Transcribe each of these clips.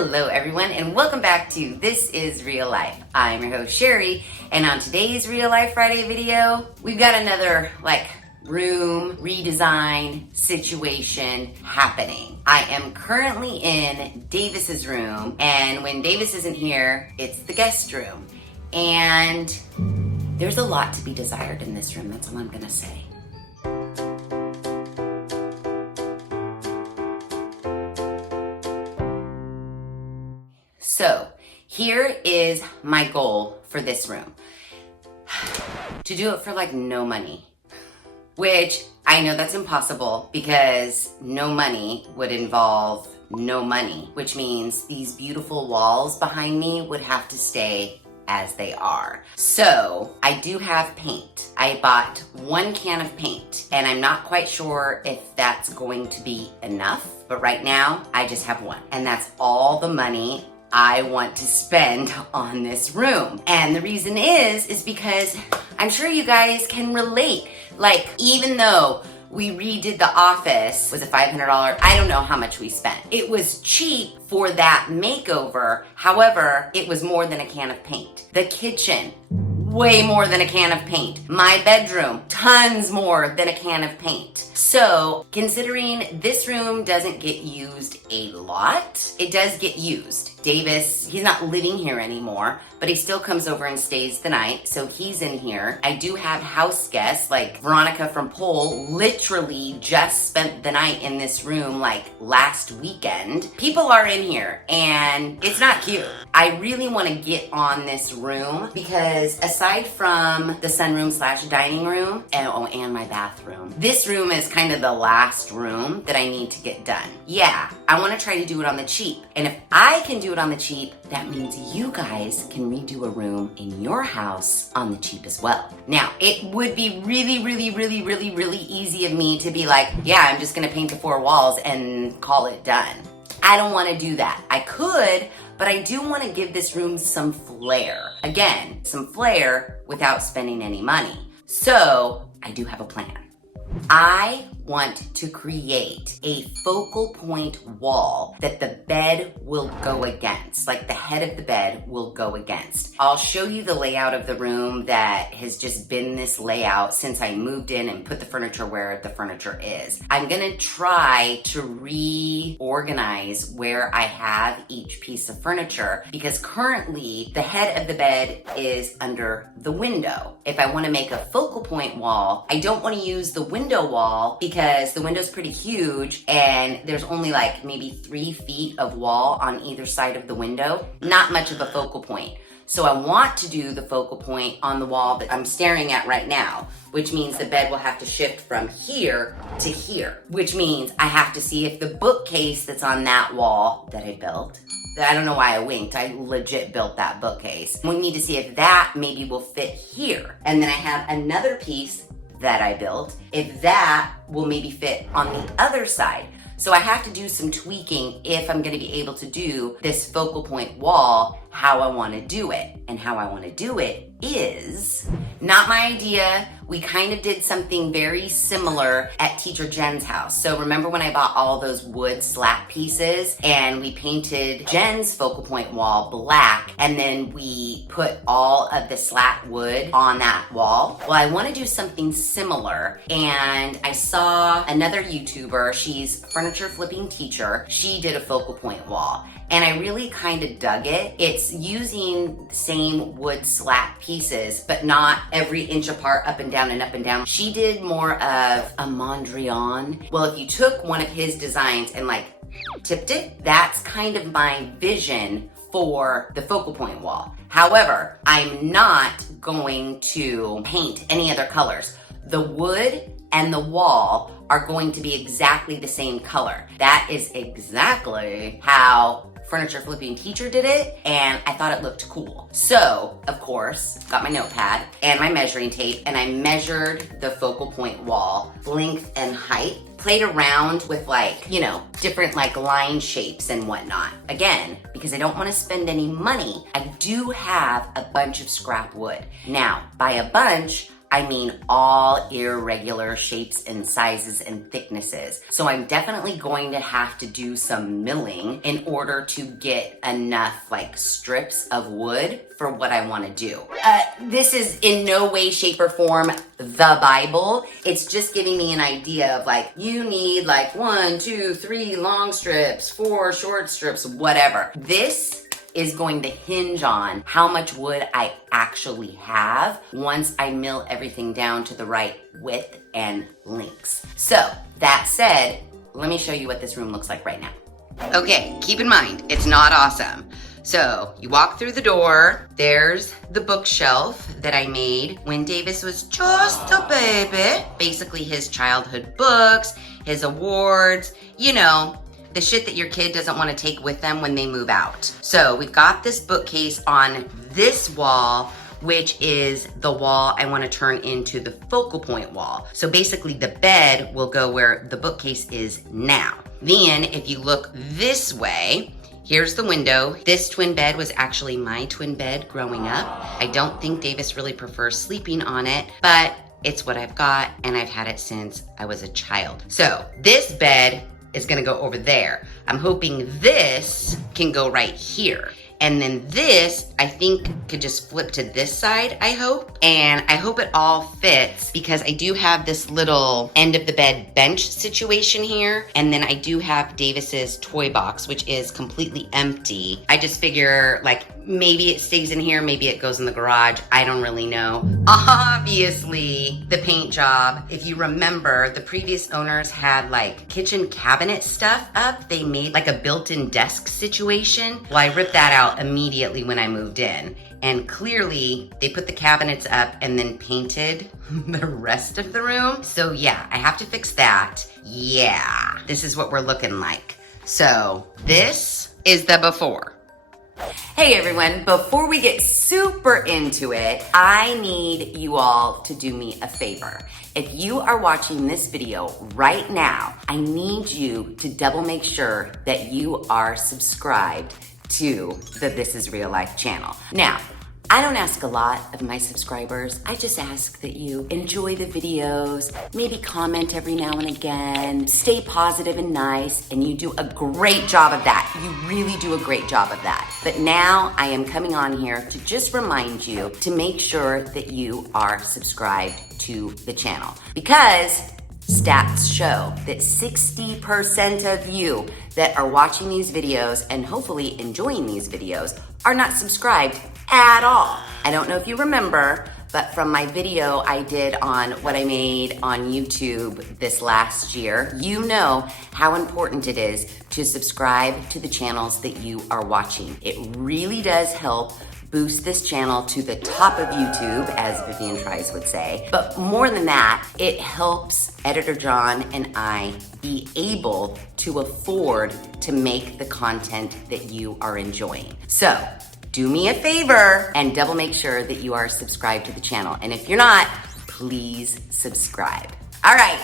Hello everyone and welcome back to This Is Real Life. I'm your host Sheri, and on today's Real Life Friday video, we've got another room redesign situation happening. I am currently in Davis's room, and when Davis isn't here, it's the guest room. And there's a lot to be desired in this room, that's all I'm gonna say. So here is my goal for this room. To do it for no money, which I know that's impossible because no money would involve no money, which means these beautiful walls behind me would have to stay as they are. So I do have paint. I bought 1 can of paint, and I'm not quite sure if that's going to be enough, but right now I just have 1, and that's all the money I want to spend on this room. And the reason is because I'm sure you guys can relate. Even though we redid the office, was it $500? I don't know how much we spent. It was cheap for that makeover. However, it was more than a can of paint. The kitchen, way more than a can of paint. My bedroom, tons more than a can of paint. So, considering this room doesn't get used a lot, it does get used. Davis, he's not living here anymore, but he still comes over and stays the night, so he's in here. I do have house guests, like Veronica from Pole literally just spent the night in this room last weekend. People are in here, and it's not cute. I really want to get on this room because aside from the sunroom / dining room, and my bathroom, this room is kind of the last room that I need to get done. Yeah, I want to try to do it on the cheap, and if I can do it on the cheap, that means you guys can redo a room in your house on the cheap as well. Now, it would be really easy of me to be yeah, I'm just gonna paint the 4 walls and call it done. I don't want to do that. I could, but I do want to give this room some flair. Again, some flair without spending any money. So, I do have a plan. I want to create a focal point wall that the bed will go against, the head of the bed will go against. I'll show you the layout of the room that has just been this layout since I moved in and put the furniture where the furniture is. I'm gonna try to reorganize where I have each piece of furniture because currently the head of the bed is under the window. If I want to make a focal point wall, I don't want to use the window wall because the window's pretty huge and there's only maybe 3 feet of wall on either side of the window. Not much of a focal point. So I want to do the focal point on the wall that I'm staring at right now, which means the bed will have to shift from here to here, which means I have to see if the bookcase that's on that wall that I built, I don't know why I winked, I legit built that bookcase. We need to see if that maybe will fit here. And then I have another piece that I built, if that will maybe fit on the other side. So I have to do some tweaking if I'm gonna be able to do this focal point wall, how I wanna do it. And how I wanna do it is not my idea. We kind of did something very similar at Teacher Jen's house. So remember when I bought all those wood slat pieces and we painted Jen's focal point wall black and then we put all of the slat wood on that wall? Well, I want to do something similar, and I saw another YouTuber, she's Furniture Flipping Teacher, she did a focal point wall. And I really kind of dug it. It's using the same wood slat pieces, but not every inch apart, up and down and up and down. She did more of a Mondrian. Well, if you took one of his designs and tipped it, that's kind of my vision for the focal point wall. However, I'm not going to paint any other colors. The wood and the wall are going to be exactly the same color. That is exactly how Furniture Flipping Teacher did it, and I thought it looked cool. So, of course, got my notepad and my measuring tape, and I measured the focal point wall, length and height, played around with different line shapes and whatnot. Again, because I don't want to spend any money, I do have a bunch of scrap wood. Now, by a bunch, I mean all irregular shapes and sizes and thicknesses. So I'm definitely going to have to do some milling in order to get enough like strips of wood for what I want to do. This is in no way, shape, or form the Bible. It's just giving me an idea of like, you need like 1, 2, 3 long strips, 4 short strips, whatever. This is going to hinge on how much wood I actually have once I mill everything down to the right width and lengths. So that said, let me show you what this room looks like right now. Okay, keep in mind, it's not awesome. So you walk through the door, there's the bookshelf that I made when Davis was just a baby. Basically his childhood books, his awards, you know, the shit that your kid doesn't want to take with them when they move out. So we've got this bookcase on this wall, which is the wall I want to turn into the focal point wall. So basically the bed will go where the bookcase is now. Then if you look this way, here's the window. This twin bed was actually my twin bed growing up. I don't think Davis really prefers sleeping on it, but it's what I've got and I've had it since I was a child. So this bed is gonna go over there. I'm hoping this can go right here. And then this, I think, could just flip to this side, I hope. And I hope it all fits because I do have this little end of the bed bench situation here. And then I do have Davis's toy box, which is completely empty. I just figure like maybe it stays in here, maybe it goes in the garage. I don't really know. Obviously, the paint job, if you remember, the previous owners had like kitchen cabinet stuff up. They made like a built-in desk situation. Well, I ripped that out immediately when I moved in. And clearly they put the cabinets up and then painted the rest of the room. So yeah, I have to fix that. Yeah, this is what we're looking like. So this is the before. Hey everyone, before we get super into it, I need you all to do me a favor. If you are watching this video right now, I need you to double make sure that you are subscribed to the This Is Real Life channel. Now, I don't ask a lot of my subscribers. I just ask that you enjoy the videos, maybe comment every now and again, stay positive and nice, and you do a great job of that. You really do a great job of that. But now I am coming on here to just remind you to make sure that you are subscribed to the channel. Because stats show that 60% of you that are watching these videos and hopefully enjoying these videos are not subscribed at all. I don't know if you remember, but from my video I did on what I made on YouTube this last year, you know how important it is to subscribe to the channels that you are watching. It really does help boost this channel to the top of YouTube, as Vivian Tries would say. But more than that, it helps Editor John and I be able to afford to make the content that you are enjoying. So do me a favor and double make sure that you are subscribed to the channel. And if you're not, please subscribe. All right,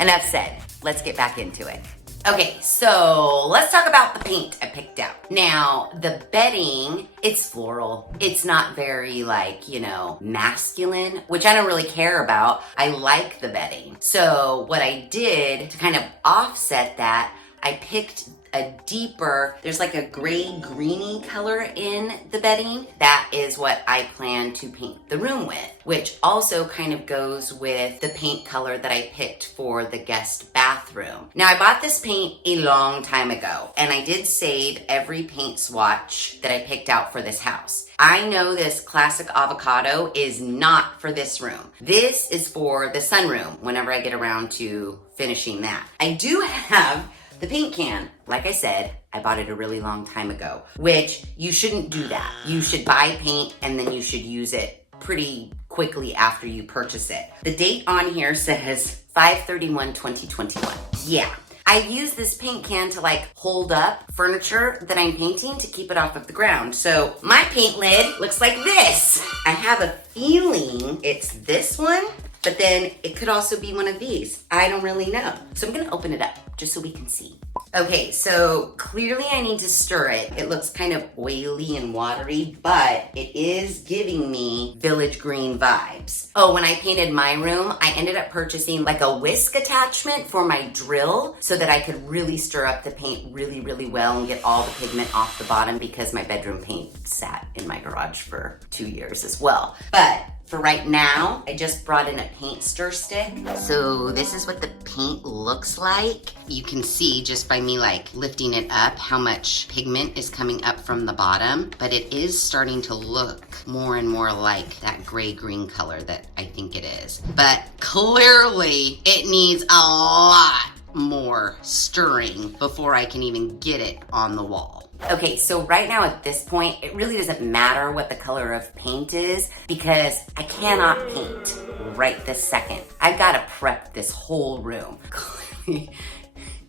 enough said. Let's get back into it. Okay, so let's talk about the paint I picked out. Now, the bedding, it's floral. It's not very like, you know, masculine, which I don't really care about. I like the bedding. So what I did to kind of offset that, I picked a deeper, there's like a gray greeny color in the bedding. That is what I plan to paint the room with, which also kind of goes with the paint color that I picked for the guest bathroom. Now I bought this paint a long time ago and I did save every paint swatch that I picked out for this house. I know this classic avocado is not for this room. This is for the sunroom whenever I get around to finishing that. I do have the paint can, like I said, I bought it a really long time ago, which you shouldn't do that. You should buy paint and then you should use it pretty quickly after you purchase it. The date on here says 5/31/2021. Yeah. I use this paint can to like hold up furniture that I'm painting to keep it off of the ground. So my paint lid looks like this. I have a feeling it's this one, but then it could also be one of these. I don't really know. So I'm gonna open it up just so we can see. Okay, so clearly I need to stir it. It looks kind of oily and watery, but it is giving me village green vibes. Oh, when I painted my room, I ended up purchasing like a whisk attachment for my drill so that I could really stir up the paint really, really well and get all the pigment off the bottom because my bedroom paint sat in my garage for 2 years as well. But for right now, I just brought in a paint stir stick. So this is what the paint looks like. You can see just by me like lifting it up how much pigment is coming up from the bottom, but it is starting to look more and more like that gray-green color that I think it is. But clearly it needs a lot more stirring before I can even get it on the wall. Okay, so right now at this point, it really doesn't matter what the color of paint is because I cannot paint right this second. I've got to prep this whole room.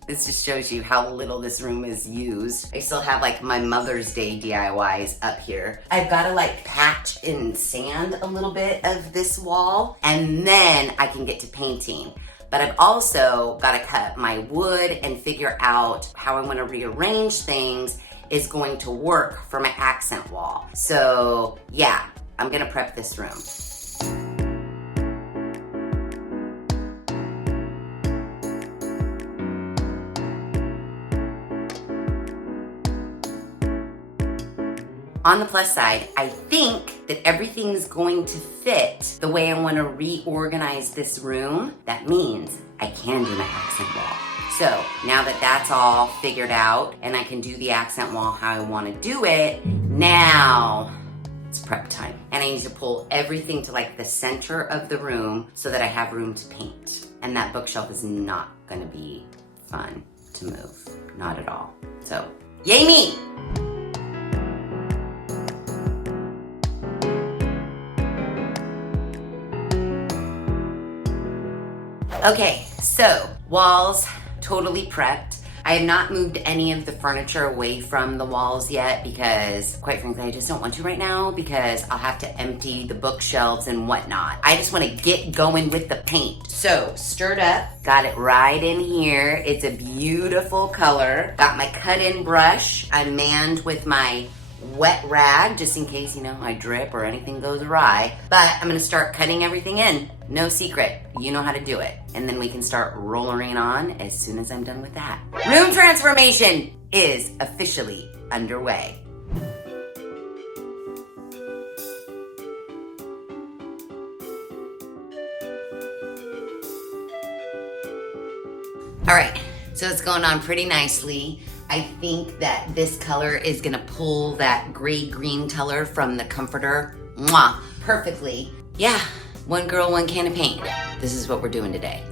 This just shows you how little this room is used. I still have like my Mother's Day DIYs up here. I've got to like patch and sand a little bit of this wall and then I can get to painting. But I've also got to cut my wood and figure out how I want to rearrange things is going to work for my accent wall. So yeah, I'm gonna prep this room. On the plus side, I think that everything's going to fit the way I want to reorganize this room. That means I can do my accent wall. So now that that's all figured out and I can do the accent wall how I want to do it, now it's prep time. And I need to pull everything to like the center of the room so that I have room to paint. And that bookshelf is not going to be fun to move. Not at all. So, yay me! Okay, so walls totally prepped. I have not moved any of the furniture away from the walls yet because, quite frankly, I just don't want to right now because I'll have to empty the bookshelves and whatnot. I just want to get going with the paint. So, stirred up, got it right in here. It's a beautiful color. Got my cut-in brush. I'm manned with my wet rag just in case, I drip or anything goes awry. But I'm gonna start cutting everything in. No secret, you know how to do it. And then we can start rollering on as soon as I'm done with that. Room transformation is officially underway. All right, so it's going on pretty nicely. I think that this color is gonna pull that gray-green color from the comforter, perfectly. Yeah, one girl, one can of paint. This is what we're doing today.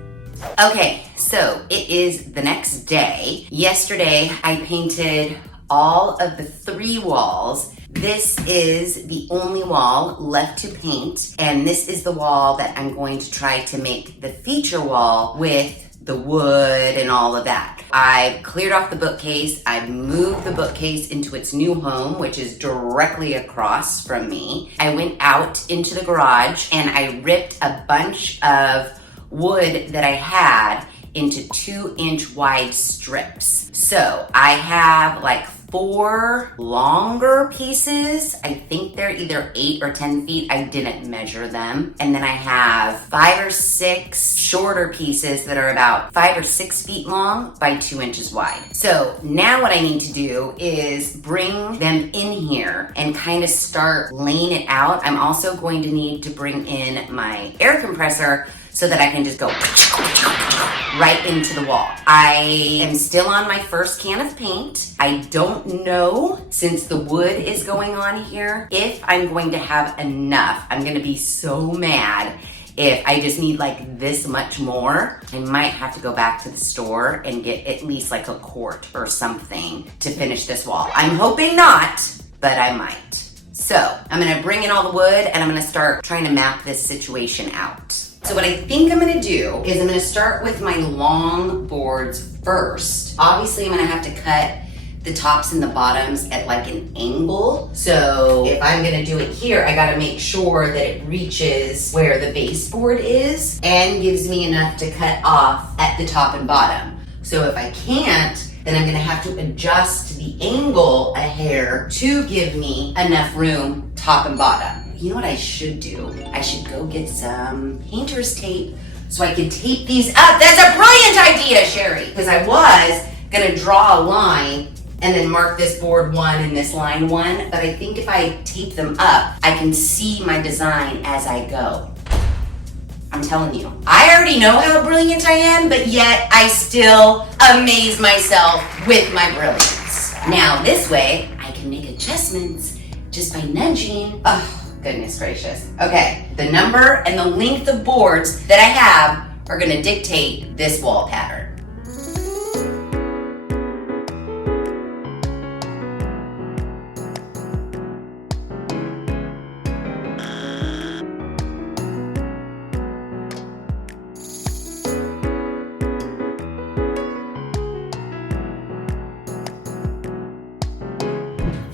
Okay, so it is the next day. Yesterday, I painted all of the 3 walls. This is the only wall left to paint, and this is the wall that I'm going to try to make the feature wall with the wood and all of that. I've cleared off the bookcase. I've moved the bookcase into its new home, which is directly across from me. I went out into the garage and I ripped a bunch of wood that I had into 2-inch wide strips. So I have like 4 longer pieces. I think they're either 8 or 10 feet. I didn't measure them. And then I have 5 or 6 shorter pieces that are about 5 or 6 feet long by 2 inches wide. So now what I need to do is bring them in here and kind of start laying it out. I'm also going to need to bring in my air compressor so that I can just go right into the wall. I am still on my first can of paint. I don't know, since the wood is going on here, if I'm going to have enough. I'm gonna be so mad if I just need like this much more. I might have to go back to the store and get at least like a quart or something to finish this wall. I'm hoping not, but I might. So I'm gonna bring in all the wood and I'm gonna start trying to map this situation out. So what I think I'm gonna do is I'm gonna start with my long boards first. Obviously I'm gonna have to cut the tops and the bottoms at like an angle. So if I'm gonna do it here, I gotta make sure that it reaches where the baseboard is and gives me enough to cut off at the top and bottom. So if I can't, then I'm gonna have to adjust the angle a hair to give me enough room top and bottom. You know what I should do? I should go get some painter's tape so I can tape these up. That's a brilliant idea, Sheri, because I was gonna draw a line and then mark this board 1 and this line 1, but I think if I tape them up, I can see my design as I go. I'm telling you, I already know how brilliant I am, but yet I still amaze myself with my brilliance. Now this way, I can make adjustments just by nudging. Oh, goodness gracious. Okay, the number and the length of boards that I have are gonna dictate this wall pattern.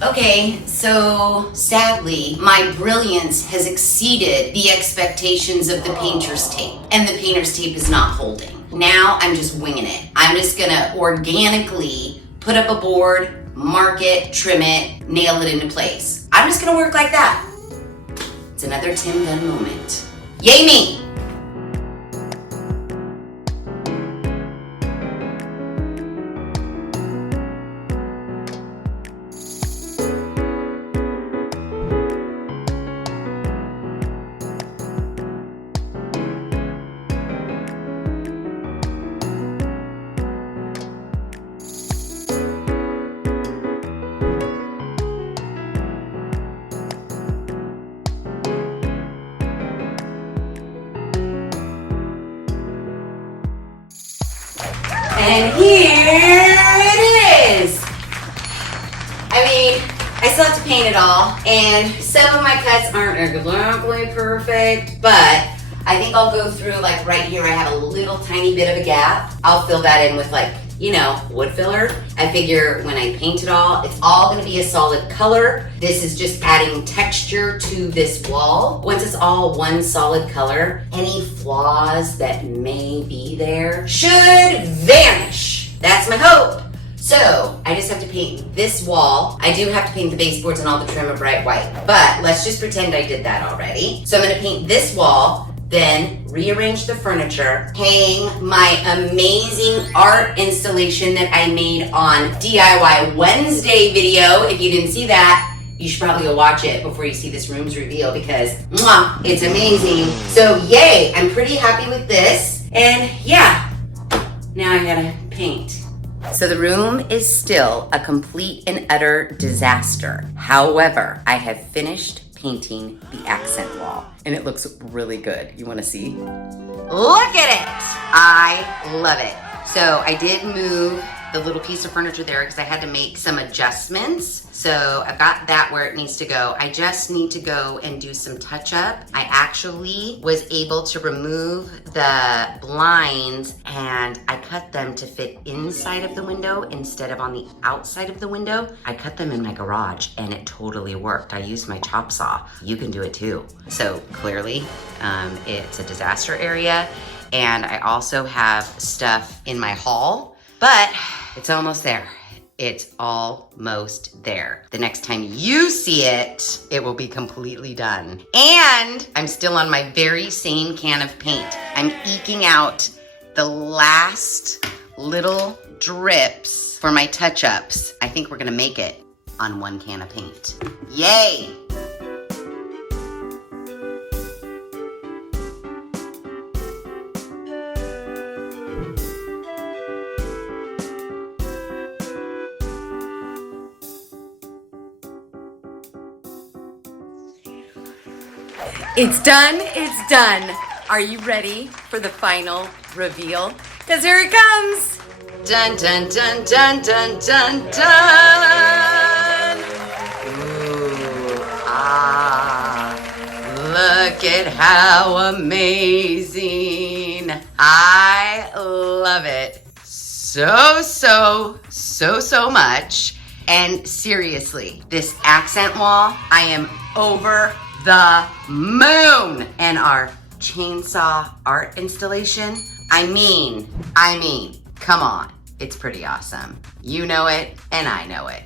Okay, so sadly, my brilliance has exceeded the expectations of the painter's tape, and the painter's tape is not holding. Now I'm just winging it. I'm just gonna organically put up a board, mark it, trim it, nail it into place. I'm just gonna work like that. It's another Tim Gunn moment. Yay me! And here it is. I mean, I still have to paint it all, and some of my cuts aren't exactly perfect, but I think I'll go through, like right here, I have a little tiny bit of a gap. I'll fill that in with, like, you know, wood filler. I figure when I paint it all, it's all gonna be a solid color. This is just adding texture to this wall. Once it's all one solid color, any flaws that may be there should vanish. That's my hope. So I just have to paint this wall. I do have to paint the baseboards and all the trim a bright white, but let's just pretend I did that already. So I'm gonna paint this wall, then rearrange the furniture, hang my amazing art installation that I made on DIY Wednesday video. If you didn't see that, you should probably go watch it before you see this room's reveal because mwah, it's amazing. So yay, I'm pretty happy with this. And yeah, now I gotta paint. So the room is still a complete and utter disaster. However, I have finished painting the accent wall and it looks really good. You want to see? Look at it! I love it. So I did move the little piece of furniture there because I had to make some adjustments. So I've got that where it needs to go. I just need to go and do some touch up. I actually was able to remove the blinds and I cut them to fit inside of the window instead of on the outside of the window. I cut them in my garage and it totally worked. I used my chop saw. You can do it too. So clearly it's a disaster area. And I also have stuff in my hall, but it's almost there. It's almost there. The next time you see it, it will be completely done. And I'm still on my very same can of paint. I'm eking out the last little drips for my touch-ups. I think we're gonna make it on one can of paint. Yay! It's done, it's done. Are you ready for the final reveal? Because here it comes. Dun, dun, dun, dun, dun, dun, dun. Ooh, look at how amazing. I love it so much. And seriously, this accent wall, I am over the moon. And our chainsaw art installation, I mean, come on. It's pretty awesome. You know it, and I know it.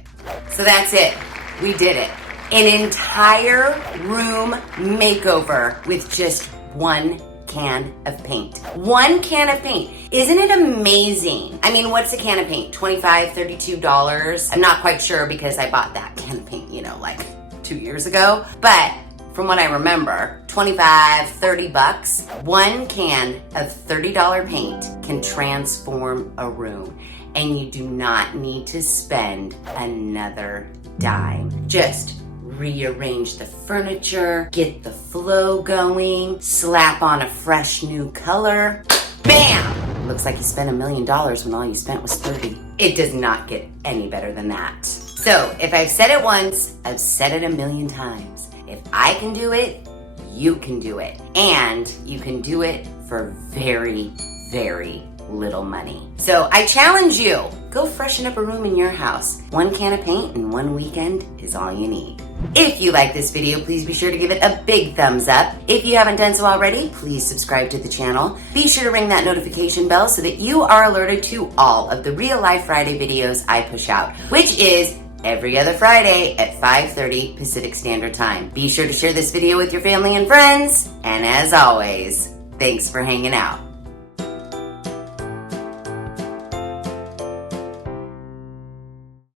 So that's it. We did it. An entire room makeover with just one can of paint. One can of paint. Isn't it amazing? I mean, what's a can of paint? $25, $32? I'm not quite sure because I bought that can of paint, like 2 years ago. But from what I remember, 25, 30 bucks. One can of $30 paint can transform a room. And you do not need to spend another dime. Just rearrange the furniture, get the flow going, slap on a fresh new color. Bam! Looks like you spent $1 million when all you spent was 30. It does not get any better than that. So if I've said it once, I've said it 1,000,000 times. If I can do it, you can do it. And you can do it for very, very little money. So I challenge you, go freshen up a room in your house. One can of paint in one weekend is all you need. If you like this video, please be sure to give it a big thumbs up. If you haven't done so already, please subscribe to the channel. Be sure to ring that notification bell so that you are alerted to all of the Real Life Friday videos I push out, which is every other Friday at 5:30 Pacific Standard Time. Be sure to share this video with your family and friends. And as always, thanks for hanging out.